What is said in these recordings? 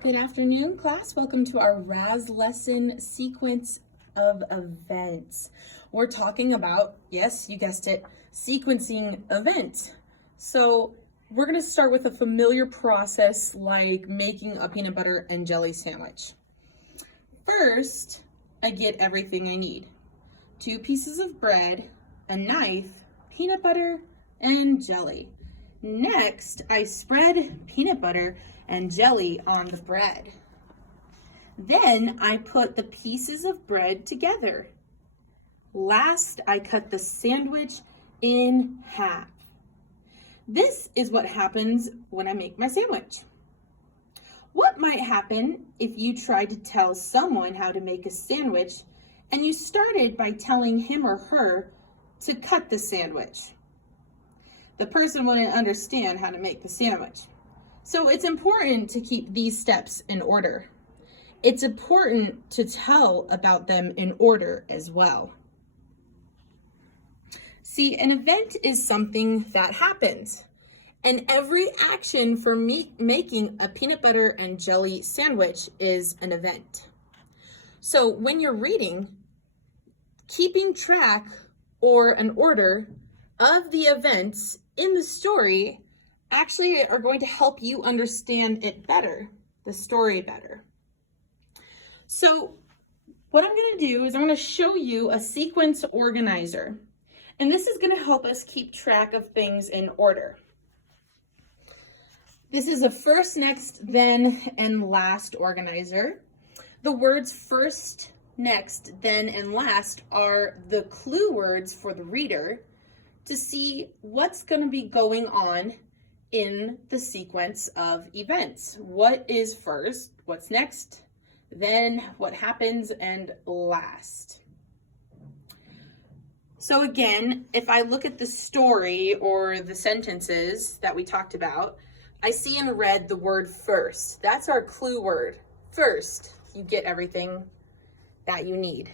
Good afternoon, class. Welcome to our RAZ lesson, sequence of events. We're talking about, yes, you guessed it, sequencing events. So we're going to start with a familiar process like making a peanut butter and jelly sandwich. First, I get everything I need. 2 pieces of bread, a knife, peanut butter, and jelly. Next, I spread peanut butter and jelly on the bread. Then I put the pieces of bread together. Last, I cut the sandwich in half. This is what happens when I make my sandwich. What might happen if you tried to tell someone how to make a sandwich and you started by telling him or her to cut the sandwich? The person wouldn't understand how to make the sandwich. So it's important to keep these steps in order. It's important to tell about them in order as well. See, an event is something that happens, and every action for making a peanut butter and jelly sandwich is an event. So when you're reading, keeping track or an order of the events in the story actually are going to help you understand it better, the story better. So what I'm going to do is I'm going to show you a sequence organizer, and this is going to help us keep track of things in order. This is a first, next, then, and last organizer. The words first, next, then, and last are the clue words for the reader to see what's going to be going on in the sequence of events. What is first, what's next, then what happens, and last. So again, if I look at the story or the sentences that we talked about, I see in red the word first. That's our clue word. First, you get everything that you need.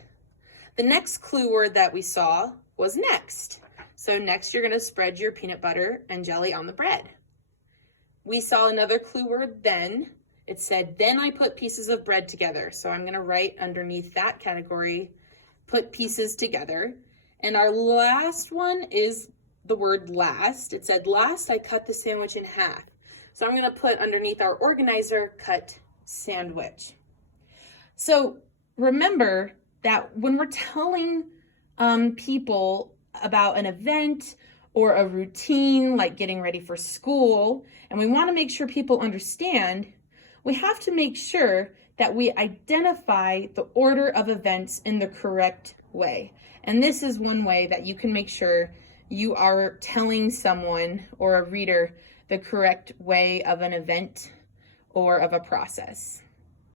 The next clue word that we saw was next. So next you're going to spread your peanut butter and jelly on the bread. We saw another clue word then. It said, then I put pieces of bread together. So I'm going to write underneath that category, put pieces together. And our last one is the word last. It said, last I cut the sandwich in half. So I'm going to put underneath our organizer, cut sandwich. So remember that when we're telling people about an event or a routine like getting ready for school, and we want to make sure people understand, we have to make sure that we identify the order of events in the correct way. And this is one way that you can make sure you are telling someone or a reader the correct way of an event or of a process.